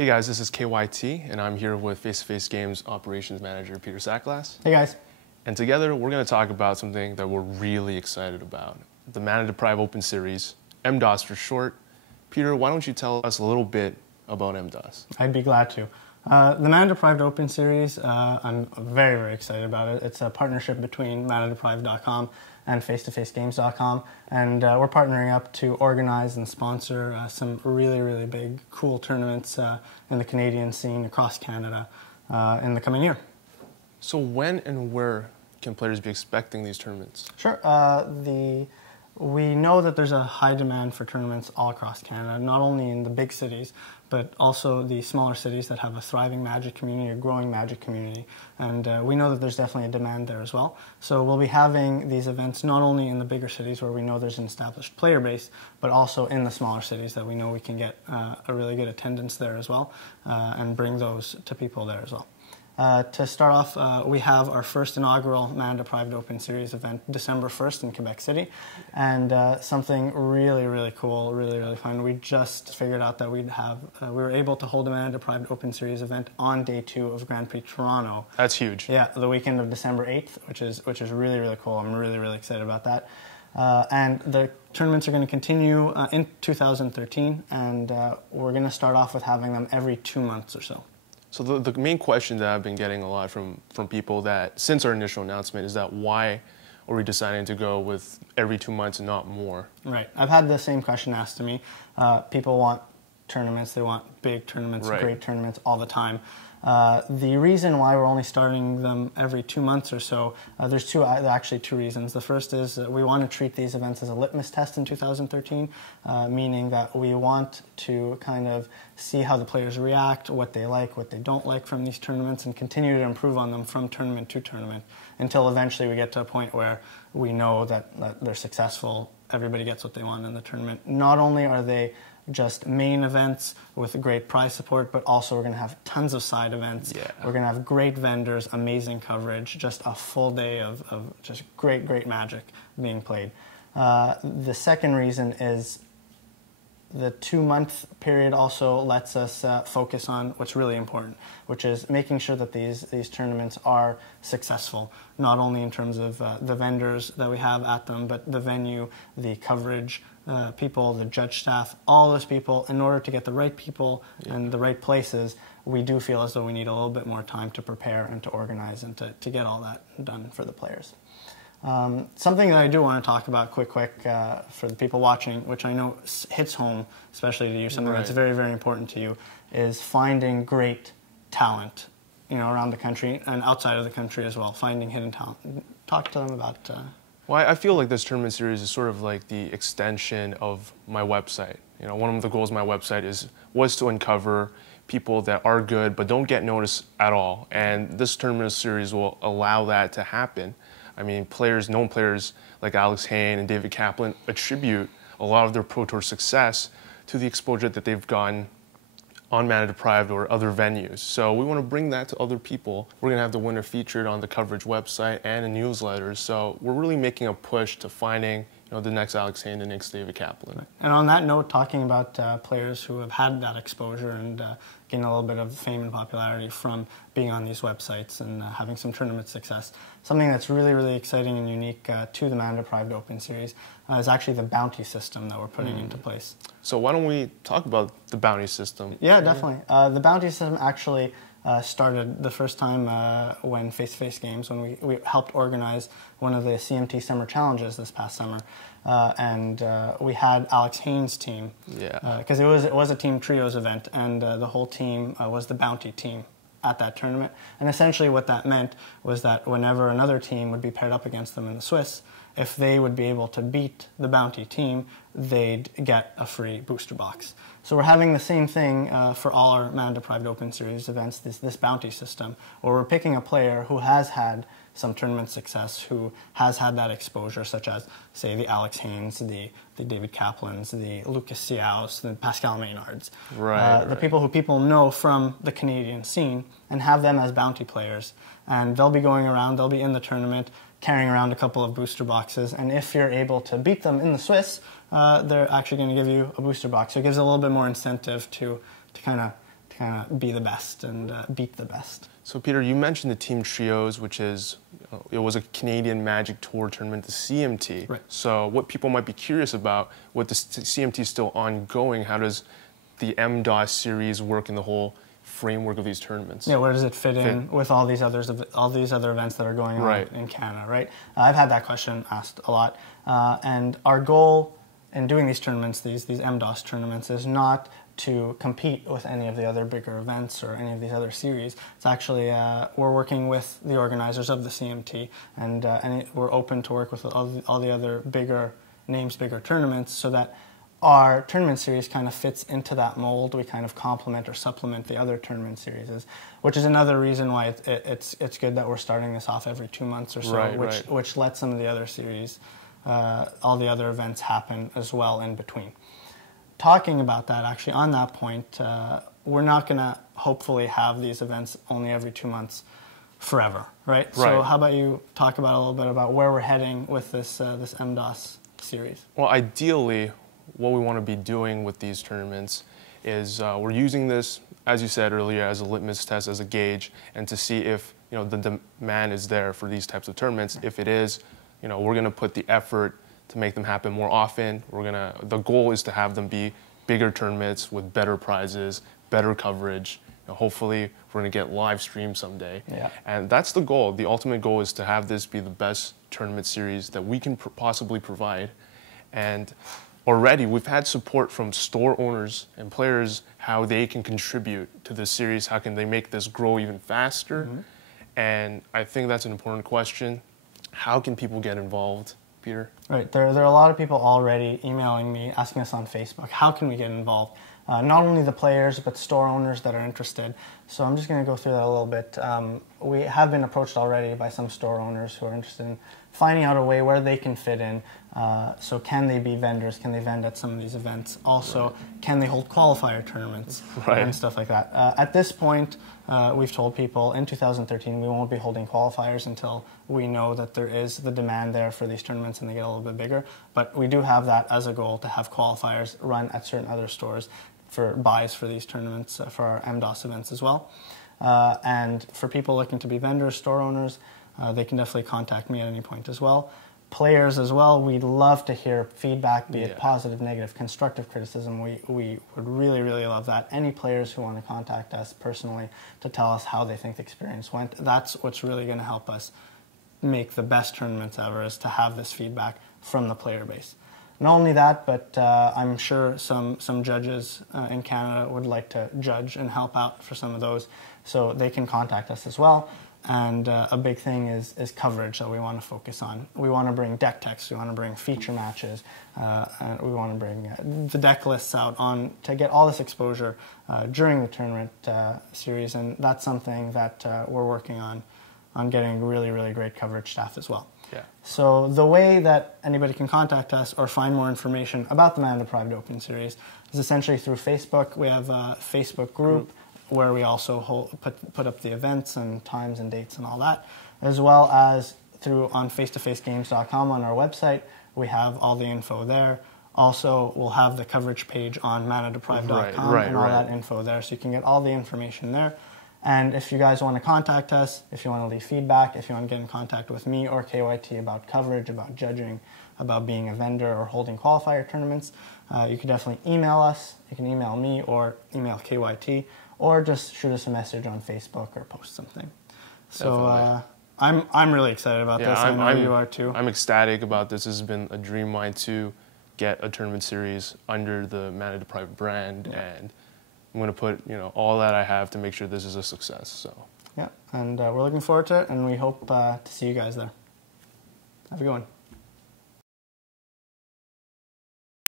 Hey guys, this is KYT, and I'm here with Face-to-Face Games Operations Manager Peter Sackglass. Hey guys. And together we're going to talk about something that we're really excited about, the Mana Deprived Open Series, MDOS for short. Peter, why don't you tell us a little bit about MDOS? I'd be glad to. The Mana Deprived Open Series, I'm very, very excited about it. It's a partnership between ManaDeprived.com and FaceToFaceGames.com, and we're partnering up to organize and sponsor some really, really big, cool tournaments in the Canadian scene across Canada in the coming year. So when and where can players be expecting these tournaments? Sure. We know that there's a high demand for tournaments all across Canada, not only in the big cities, but also the smaller cities that have a thriving Magic community, a growing Magic community. And we know that there's definitely a demand there as well. So we'll be having these events not only in the bigger cities where we know there's an established player base, but also in the smaller cities that we know we can get a really good attendance there as well, and bring those to people there as well. To start off, we have our first inaugural Mana Deprived Open Series event December 1st in Quebec City, and something really, really cool, really, really fun. We just figured out that we were able to hold a Mana Deprived Open Series event on day 2 of Grand Prix Toronto. That's huge. Yeah, the weekend of December 8th, which is really, really cool. I'm really, really excited about that. And the tournaments are going to continue in 2013, and we're going to start off with having them every 2 months or so. So the main question that I've been getting a lot from people that since our initial announcement is that why are we deciding to go with every 2 months and not more? Right. I've had the same question asked to me. People want tournaments. They want big tournaments, right, great tournaments all the time. The reason why we're only starting them every 2 months or so, there's actually two reasons. The first is that we want to treat these events as a litmus test in 2013, meaning that we want to kind of see how the players react, what they like, what they don't like from these tournaments, and continue to improve on them from tournament to tournament until eventually we get to a point where we know that they're successful, everybody gets what they want in the tournament. Not only are they just main events with great prize support, but also we're going to have tons of side events. Yeah. We're going to have great vendors, amazing coverage, just a full day of just great, great Magic being played. The second reason is the 2-month period also lets us focus on what's really important, which is making sure that these tournaments are successful, not only in terms of the vendors that we have at them, but the venue, the coverage, people, the judge staff, all those people. In order to get the right people and the right places, we do feel as though we need a little bit more time to prepare and to organize and to get all that done for the players. Something that I do want to talk about quick for the people watching, which I know hits home, especially to you, something that's very, very important to you, is finding great talent, around the country and outside of the country as well, finding hidden talent. Talk to them about... Well, I feel like this tournament series is sort of like the extension of my website. One of the goals of my website was to uncover people that are good but don't get noticed at all, and this tournament series will allow that to happen. I mean, known players like Alex Hayne and David Kaplan attribute a lot of their Pro Tour success to the exposure that they've gotten on Mana Deprived or other venues. So we want to bring that to other people. We're going to have the winner featured on the coverage website and in newsletters. So we're really making a push to finding the next Alex Hayne, the next David Kaplan. And on that note, talking about players who have had that exposure and getting a little bit of fame and popularity from being on these websites and having some tournament success, something that's really, really exciting and unique to the Mana Deprived Open Series is actually the bounty system that we're putting into place. So why don't we talk about the bounty system? Yeah, definitely. The bounty system actually started the first time when Face-to-Face Games, when we helped organize one of the CMT Summer Challenges this past summer, and we had Alex Hayne's team, because it was a team trios event, and the whole team was the bounty team at that tournament. And essentially what that meant was that whenever another team would be paired up against them in the Swiss, if they would be able to beat the bounty team, they'd get a free booster box. So we're having the same thing for all our Mana Deprived Open Series events, this bounty system, where we're picking a player who has had some tournament success, who has had that exposure, such as, say, the Alex Haynes, the David Kaplans, the Lucas Siaos, the Pascal Maynards. The people who people know from the Canadian scene, and have them as bounty players. And they'll be going around, they'll be in the tournament, carrying around a couple of booster boxes, and if you're able to beat them in the Swiss, they're actually going to give you a booster box. So it gives a little bit more incentive to kind of kind of be the best and beat the best. So Peter, you mentioned the Team Trios, which is, it was a Canadian Magic Tour tournament, the CMT. Right. So what people might be curious about, with the CMT is still ongoing, how does the MDOS series work in the whole framework of these tournaments? Yeah, where does it fit in with all these other events that are going on in Canada, right? I've had that question asked a lot, and our goal in doing these tournaments, these MDOS tournaments, is not to compete with any of the other bigger events or any of these other series. It's actually, we're working with the organizers of the CMT, and we're open to work with all the other bigger names, bigger tournaments, so that our tournament series kind of fits into that mold. We kind of complement or supplement the other tournament series, which is another reason why it's good that we're starting this off every 2 months or so, which lets some of the other series, all the other events happen as well in between. Talking about that, actually, on that point, we're not going to hopefully have these events only every 2 months forever, right? So how about you talk about a little bit about where we're heading with this MDOS series? Well, ideally, what we want to be doing with these tournaments is we're using this, as you said earlier, as a litmus test, as a gauge, and to see if the demand is there for these types of tournaments. If it is, we're going to put the effort to make them happen more often. The goal is to have them be bigger tournaments with better prizes, better coverage. Hopefully, we're going to get live stream someday. Yeah. And that's the goal. The ultimate goal is to have this be the best tournament series that we can possibly provide. And already, we've had support from store owners and players, how they can contribute to this series, how can they make this grow even faster. And I think that's an important question. How can people get involved, Peter? Right, there are a lot of people already emailing me, asking us on Facebook, how can we get involved? Not only the players, but store owners that are interested. So I'm just going to go through that a little bit. We have been approached already by some store owners who are interested in finding out a way where they can fit in. So can they be vendors? Can they vend at some of these events? Also, can they hold qualifier tournaments and stuff like that? At this point, we've told people in 2013 we won't be holding qualifiers until we know that there is the demand there for these tournaments and they get a little bit bigger. But we do have that as a goal, to have qualifiers run at certain other stores for buys for these tournaments, for our MDOS events as well. And for people looking to be vendors, store owners, they can definitely contact me at any point as well. Players as well, we'd love to hear feedback, be it positive, negative, constructive criticism. We would really, really love that. Any players who want to contact us personally to tell us how they think the experience went, that's what's really going to help us make the best tournaments ever, is to have this feedback from the player base. Not only that, but I'm sure some judges in Canada would like to judge and help out for some of those, so they can contact us as well. And a big thing is coverage that we want to focus on. We want to bring deck techs, we want to bring feature matches, and we want to bring the deck lists out to get all this exposure during the tournament series, and that's something that we're working on getting really, really great coverage staff as well. Yeah. So the way that anybody can contact us or find more information about the Mana Deprived Open Series is essentially through Facebook. We have a Facebook group where we also put up the events and times and dates and all that, as well as on face2facegames.com on our website. We have all the info there. Also, we'll have the coverage page on manadeprived.com and all that info there, so you can get all the information there. And if you guys want to contact us, if you want to leave feedback, if you want to get in contact with me or KYT about coverage, about judging, about being a vendor or holding qualifier tournaments, you can definitely email us. You can email me or email KYT, or just shoot us a message on Facebook or post something. So I'm really excited about this. I know you are too. I'm ecstatic about this. This has been a dream of mine to get a tournament series under the Mana Deprived brand, and I'm going to put all that I have to make sure this is a success. So yeah, and we're looking forward to it, and we hope to see you guys there. Have a good one.